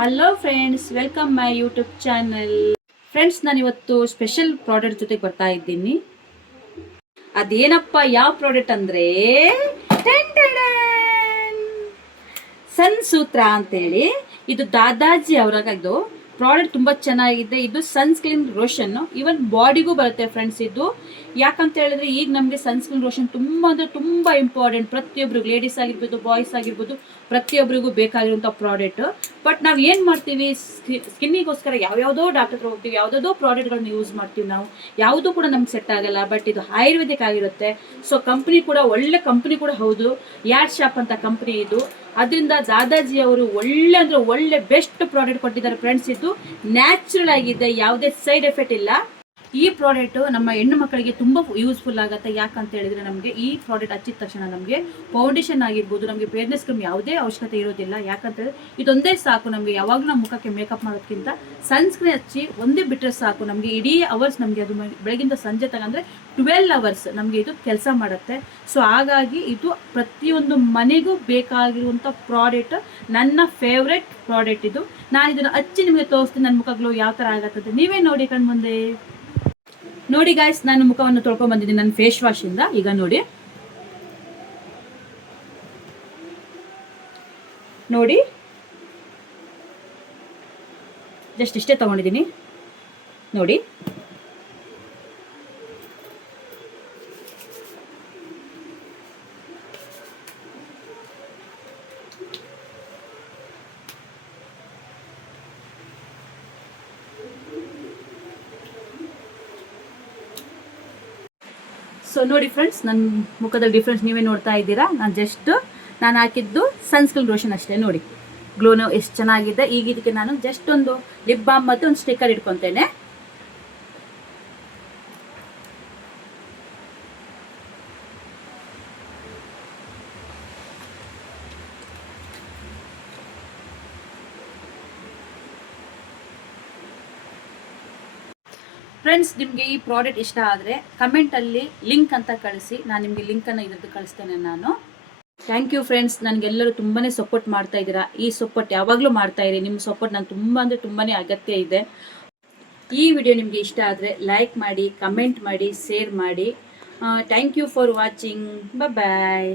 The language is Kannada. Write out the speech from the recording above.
Hello friends, welcome my YouTube channel. Friends, ನಾನು ಇವತ್ತು ಸ್ಪೆಷಲ್ ಪ್ರಾಡಕ್ಟ್ ಜೊತೆಗೆ ಬರ್ತಾ ಇದ್ದೀನಿ. ಅದೇನಪ್ಪ ಯಾವ ಪ್ರಾಡಕ್ಟ್ ಅಂದರೆ ಸನ್ ಸೂತ್ರ ಅಂತೇಳಿ. ಇದು ದಾದಾಜಿ ಅವರಾಗದು ಪ್ರಾಡಕ್ಟ್ ತುಂಬ ಚೆನ್ನಾಗಿದೆ. ಇದು ಸನ್ಸ್ಕ್ರೀನ್ ರೋಷನ್, ಇವನ್ ಬಾಡಿಗೂ ಬರುತ್ತೆ ಫ್ರೆಂಡ್ಸ್. ಇದು ಯಾಕಂತ ಹೇಳಿದ್ರೆ ಈಗ ನಮಗೆ ಸನ್ಸ್ಕ್ರೀನ್ ರೋಷನ್ ತುಂಬ ಅಂದರೆ ತುಂಬ ಇಂಪಾರ್ಟೆಂಟ್. ಪ್ರತಿಯೊಬ್ಬರಿಗೂ, ಲೇಡೀಸ್ ಆಗಿರ್ಬೋದು, ಬಾಯ್ಸ್ ಆಗಿರ್ಬೋದು, ಪ್ರತಿಯೊಬ್ಬರಿಗೂ ಬೇಕಾಗಿರುವಂಥ ಪ್ರಾಡಕ್ಟ್. ಬಟ್ ನಾವು ಏನು ಮಾಡ್ತೀವಿ, ಸ್ಕಿನ್ನಿಗೋಸ್ಕರ ಯಾವ್ಯಾವುದೋ ಡಾಕ್ಟರ್ ಹತ್ರ ಹೋಗ್ತೀವಿ, ಯಾವುದೋ ಪ್ರಾಡಕ್ಟ್ಗಳನ್ನ ಯೂಸ್ ಮಾಡ್ತೀವಿ. ನಾವು ಯಾವುದೂ ಕೂಡ ನಮ್ಗೆ ಸೆಟ್ ಆಗಲ್ಲ. ಬಟ್ ಇದು ಆಯುರ್ವೇದಿಕ್ ಆಗಿರುತ್ತೆ. ಸೊ ಕಂಪ್ನಿ ಕೂಡ ಒಳ್ಳೆ ಕಂಪ್ನಿ ಕೂಡ ಹೌದು. ಯಾಡ್ ಶಾಪ್ ಅಂತ ಕಂಪ್ನಿ ಇದು. ಅದರಿಂದ ದಾದಾಜಿ ಅವರು ಒಳ್ಳೆ ಅಂದರೆ ಒಳ್ಳೆ ಬೆಸ್ಟ್ ಪ್ರಾಡಕ್ಟ್ ಕೊಟ್ಟಿದ್ದಾರೆ ಫ್ರೆಂಡ್ಸ್. ಇದು ನ್ಯಾಚುರಲ್ ಆಗಿದೆ, ಯಾವುದೇ ಸೈಡ್ ಎಫೆಕ್ಟ್ ಇಲ್ಲ. ಈ ಪ್ರಾಡಕ್ಟ್ ನಮ್ಮ ಹೆಣ್ಣು ಮಕ್ಕಳಿಗೆ ತುಂಬ ಯೂಸ್ಫುಲ್ ಆಗುತ್ತೆ. ಯಾಕಂತ ಹೇಳಿದ್ರೆ ನಮಗೆ ಈ ಪ್ರಾಡಕ್ಟ್ ಹಚ್ಚಿದ ತಕ್ಷಣ ನಮಗೆ ಫೌಂಡೇಶನ್ ಆಗಿರ್ಬೋದು, ನಮಗೆ ಫೇರ್ನೆಸ್ ಕ್ರೀಮ್ ಯಾವುದೇ ಅವಶ್ಯಕತೆ ಇರೋದಿಲ್ಲ. ಯಾಕಂತೇಳಿದ್ರೆ ಇದೊಂದೇ ಸಾಕು ನಮಗೆ. ಯಾವಾಗಲೂ ನಮ್ಮ ಮುಖಕ್ಕೆ ಮೇಕಪ್ ಮಾಡೋದಕ್ಕಿಂತ ಸನ್ಸ್ಕ್ರೀನ್ ಹಚ್ಚಿ ಒಂದೇ ಬಿಟ್ಟರೆ ಸಾಕು. ನಮಗೆ ಇಡೀ ಅವರ್ಸ್ ನಮಗೆ ಅದು ಬೆಳಗಿಂದ ಸಂಜೆ ತಗೊಂಡ್ರೆ 12 ಅವರ್ಸ್ ನಮಗೆ ಇದು ಕೆಲಸ ಮಾಡುತ್ತೆ. ಸೊ ಹಾಗಾಗಿ ಇದು ಪ್ರತಿಯೊಂದು ಮನೆಗೂ ಬೇಕಾಗಿರುವಂಥ ಪ್ರಾಡಕ್ಟ್, ನನ್ನ ಫೇವ್ರೆಟ್ ಪ್ರಾಡಕ್ಟ್ ಇದು. ನಾನು ಇದನ್ನು ಹಚ್ಚಿ ನಿಮಗೆ ತೋರಿಸ್ತೀನಿ ನನ್ನ ಮುಖ ಗ್ಲೋ ಯಾವ ಥರ ಆಗತ್ತದೆ. ನೀವೇ ನೋಡಿ ಕಣ್ಮುಂದೆ. ನೋಡಿ ಗಾಯ್ಸ್, ನಾನು ಮುಖವನ್ನು ತೊಳ್ಕೊಂಡು ಬಂದಿದ್ದೀನಿ ನನ್ನ ಫೇಸ್ ವಾಶ್ ಇಂದ. ಈಗ ನೋಡಿ ನೋಡಿ ಜಸ್ಟ್ ಇಷ್ಟೇ ತಗೊಂಡಿದ್ದೀನಿ ನೋಡಿ. ಸೊ ನೋಡಿ ಫ್ರೆಂಡ್ಸ್, ನನ್ನ ಮುಖದ ಡಿಫ್ರೆನ್ಸ್ ನೀವೇ ನೋಡ್ತಾ ಇದ್ದೀರಾ. ನಾನು ಹಾಕಿದ್ದು ಸನ್ಸ್ಕ್ರೀನ್ ಲೋಷನ್ ಅಷ್ಟೇ. ನೋಡಿ ಗ್ಲೋನು ಎಷ್ಟು ಚೆನ್ನಾಗಿದೆ. ಈಗ ಇದಕ್ಕೆ ನಾನು ಜಸ್ಟ್ ಒಂದು ಲಿಪ್ ಬಾಮ್ ಮತ್ತು ಒಂದು ಸ್ಟಿಕ್ಕರ್ ಇಟ್ಕೊತೇನೆ. ಫ್ರೆಂಡ್ಸ್, ನಿಮಗೆ ಈ ಪ್ರಾಡಕ್ಟ್ ಇಷ್ಟ ಆದರೆ ಕಮೆಂಟಲ್ಲಿ ಲಿಂಕ್ ಅಂತ ಕಳಿಸಿ. ನಾನು ನಿಮಗೆ ಲಿಂಕನ್ನು ಇದ್ರದ್ದು ಕಳಿಸ್ತೇನೆ ನಾನು. ಥ್ಯಾಂಕ್ ಯು ಫ್ರೆಂಡ್ಸ್, ನನಗೆಲ್ಲರೂ ತುಂಬಾ ಸಪೋರ್ಟ್ ಮಾಡ್ತಾ ಇದ್ದೀರಾ. ಈ ಸಪೋರ್ಟ್ ಯಾವಾಗಲೂ ಮಾಡ್ತಾ ಇರಿ. ನಿಮ್ಮ ಸಪೋರ್ಟ್ ನನಗೆ ತುಂಬ ಅಂದರೆ ತುಂಬಾ ಅಗತ್ಯ ಇದೆ. ಈ ವಿಡಿಯೋ ನಿಮಗೆ ಇಷ್ಟ ಆದರೆ ಲೈಕ್ ಮಾಡಿ, ಕಮೆಂಟ್ ಮಾಡಿ, ಶೇರ್ ಮಾಡಿ. Thank you for watching. Bye.